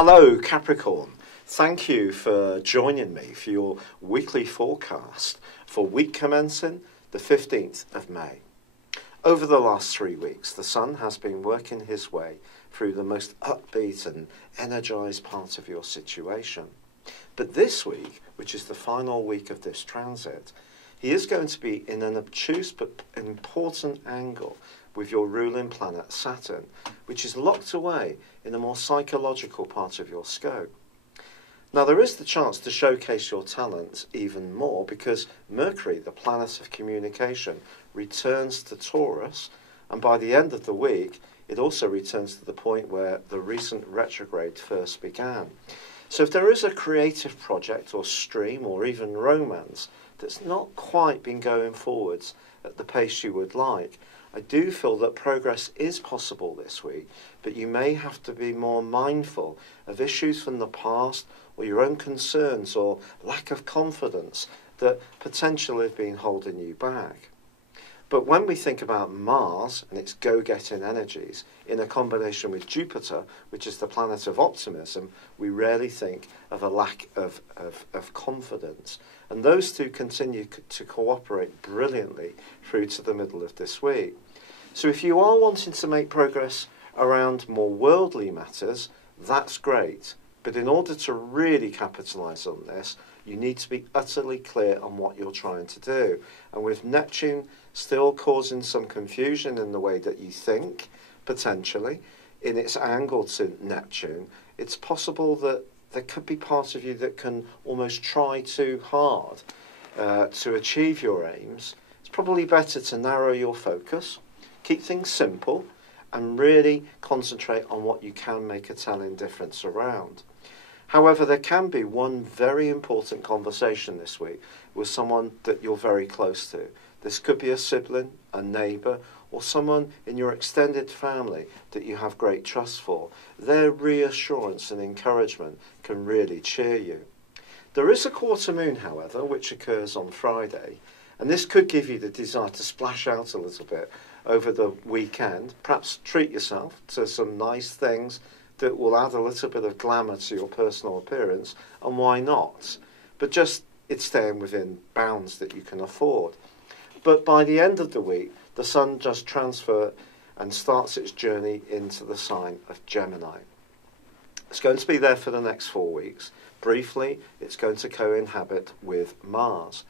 Hello Capricorn, thank you for joining me for your weekly forecast for week commencing the 15th of May. Over the last 3 weeks, the Sun has been working his way through the most upbeat and energised part of your situation. But this week, which is the final week of this transit, he is going to be in an obtuse but important angle with your ruling planet Saturn, which is locked away in a more psychological part of your scope. Now, there is the chance to showcase your talents even more because Mercury, the planet of communication, returns to Taurus, and by the end of the week, it also returns to the point where the recent retrograde first began. So if there is a creative project or stream or even romance that's not quite been going forwards at the pace you would like, I do feel that progress is possible this week, but you may have to be more mindful of issues from the past or your own concerns or lack of confidence that potentially have been holding you back. But when we think about Mars and its go-getting energies in a combination with Jupiter, which is the planet of optimism, we rarely think of a lack of confidence. And those two continue to cooperate brilliantly through to the middle of this week. So if you are wanting to make progress around more worldly matters, that's great. But in order to really capitalise on this, you need to be utterly clear on what you're trying to do. And with Neptune still causing some confusion in the way that you think, potentially, in its angle to Neptune, it's possible that there could be parts of you that can almost try too hard to achieve your aims. It's probably better to narrow your focus, keep things simple, and really concentrate on what you can make a telling difference around. However, there can be one very important conversation this week with someone that you're very close to. This could be a sibling, a neighbour, or someone in your extended family that you have great trust for. Their reassurance and encouragement can really cheer you. There is a quarter moon, however, which occurs on Friday, and this could give you the desire to splash out a little bit over the weekend. Perhaps treat yourself to some nice things that will add a little bit of glamour to your personal appearance, and why not? But just it's staying within bounds that you can afford. But by the end of the week, the Sun does transfer and starts its journey into the sign of Gemini. It's going to be there for the next 4 weeks. Briefly, it's going to co-inhabit with Mars.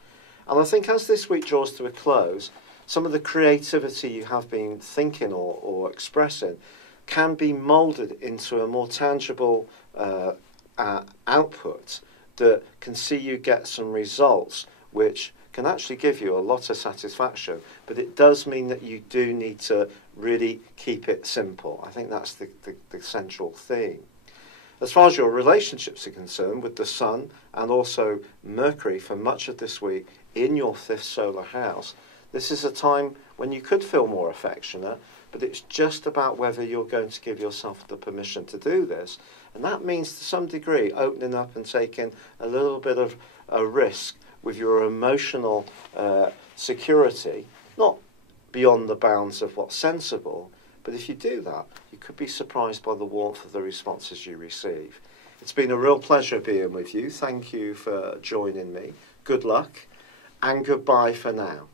And I think as this week draws to a close, some of the creativity you have been thinking or expressing can be moulded into a more tangible output that can see you get some results which can actually give you a lot of satisfaction, but it does mean that you do need to really keep it simple. I think that's the central theme. As far as your relationships are concerned, with the Sun and also Mercury for much of this week in your 5th solar house, this is a time when you could feel more affectionate, but it's just about whether you're going to give yourself the permission to do this. And that means to some degree opening up and taking a little bit of a risk with your emotional security, not beyond the bounds of what's sensible, but if you do that, you could be surprised by the warmth of the responses you receive. It's been a real pleasure being with you. Thank you for joining me. Good luck, and goodbye for now.